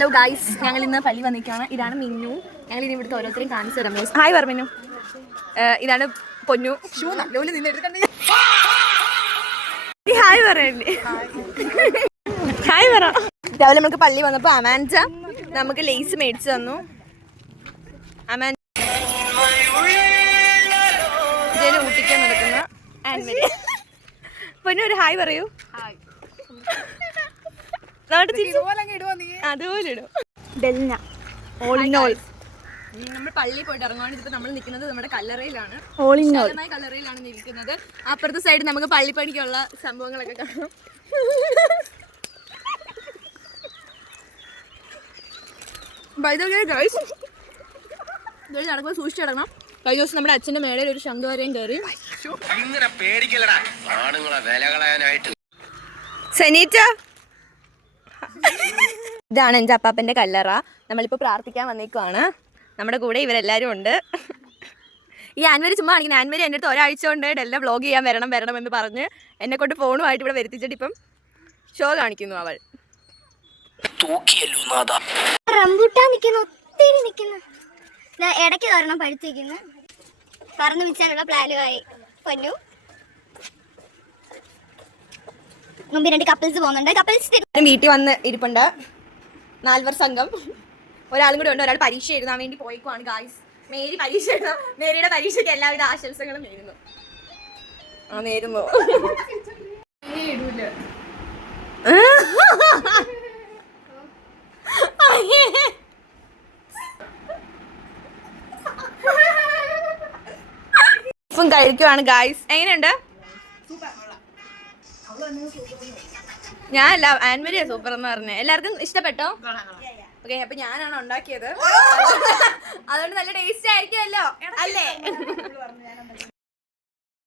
Hello guys, ഞങ്ങൾ ഇന്ന് പള്ളി വന്നിരിക്കുകയാണ്. ഇതാണ് മിന്നു. ഞങ്ങൾ ഇനി ഇവിടുത്തെ ഓരോരുത്തരും കാണിച്ചു തരാം. ഹായ് പറഞ്ഞു. ഇതാണ് പൊന്നു. ഹായ് പറയല്ലേ, ഹായ് പറ. രാവിലെ നമുക്ക് പള്ളി വന്നപ്പോൾ അമാൻജ നമുക്ക് ലേസ് മേടിച്ചു തന്നു. അമാൻജ ഊട്ടിക്കാൻ നടക്കുന്ന ആൻമരി. പൊന്നു ഒരു ഹായ് പറയൂ. അതുപോലെ ഇടും. നമ്മൾ പള്ളിയിൽ പോയിട്ട് ഇറങ്ങുവാണ്. ഇതിപ്പോ നമ്മൾ നിൽക്കുന്നത് നമ്മുടെ കല്ലറയിലാണ്. കല്ലറയിലാണ് നിൽക്കുന്നത്. അപ്പുറത്തെ സൈഡ് നമുക്ക് പള്ളിപ്പണിക്കുള്ള സംഭവങ്ങളൊക്കെ കാണാം. നടക്കുമ്പോൾ സൂക്ഷിച്ചു കിടക്കണം. കഴിഞ്ഞ ദിവസം നമ്മുടെ അച്ഛന്റെ മേടയിൽ ഒരു ശംഖുവരെയും കയറി. സനീറ്റ, ഇതാണ് എൻ്റെ അപ്പാപ്പൻ്റെ കല്ലറ. നമ്മളിപ്പോൾ പ്രാർത്ഥിക്കാൻ വന്നേക്കുവാണ്. നമ്മുടെ കൂടെ ഇവരെല്ലാവരും ഉണ്ട്. ഈ ആൻവരി ചുമ്മാ കാണിക്കുന്നത്. ആൻവരി എൻ്റെ അടുത്ത് ഒരാഴ്ച കൊണ്ട് എല്ലാം വ്ളോഗ് ചെയ്യാൻ വരണം എന്ന് പറഞ്ഞ് എന്നെ കൊണ്ട് ഫോണുമായിട്ട് ഇവിടെ വരുത്തിച്ചിട്ട് ഇപ്പം ഷോ കാണിക്കുന്നു അവൾ. റംബൂട്ടാൻ നിൽക്കുന്നു, ഒത്തിരി നിൽക്കുന്നു. ഇടയ്ക്ക് കാരണം പഴുത്തിരിക്കുന്നു. പറന്ന് വെച്ചാലുള്ള പ്ലാനുമായി പൊന്നു. മുമ്പ് 2 കപ്പിൾസ് പോകുന്നുണ്ട്. വീട്ടിൽ വന്ന് ഇരിപ്പുണ്ട് 4 സംഘം. ഒരാളും കൂടെ ഉണ്ട്. ഒരാൾ പരീക്ഷ എഴുതാൻ വേണ്ടി പോയിക്കുവാണ് ഗായ്സ്. മേരി പരീക്ഷ എഴുതാം. മേരിയുടെ പരീക്ഷയ്ക്ക് എല്ലാവിധ ആശംസകളും നേരുന്നു. നേരുന്നു. കഴിക്കുവാണ് ഗായ്സ്. എങ്ങനെയുണ്ട്? ഞാനല്ല, ആൻമരിയാ സൂപ്പർ എന്ന് പറഞ്ഞേ. എല്ലാവർക്കും ഇഷ്ടപ്പെട്ടോ? ഓക്കെ, അപ്പൊ ഞാനാണ് ഉണ്ടാക്കിയത്. അതുകൊണ്ട് നല്ല ടേസ്റ്റ് ആയിരിക്കുമല്ലോ അല്ലേ?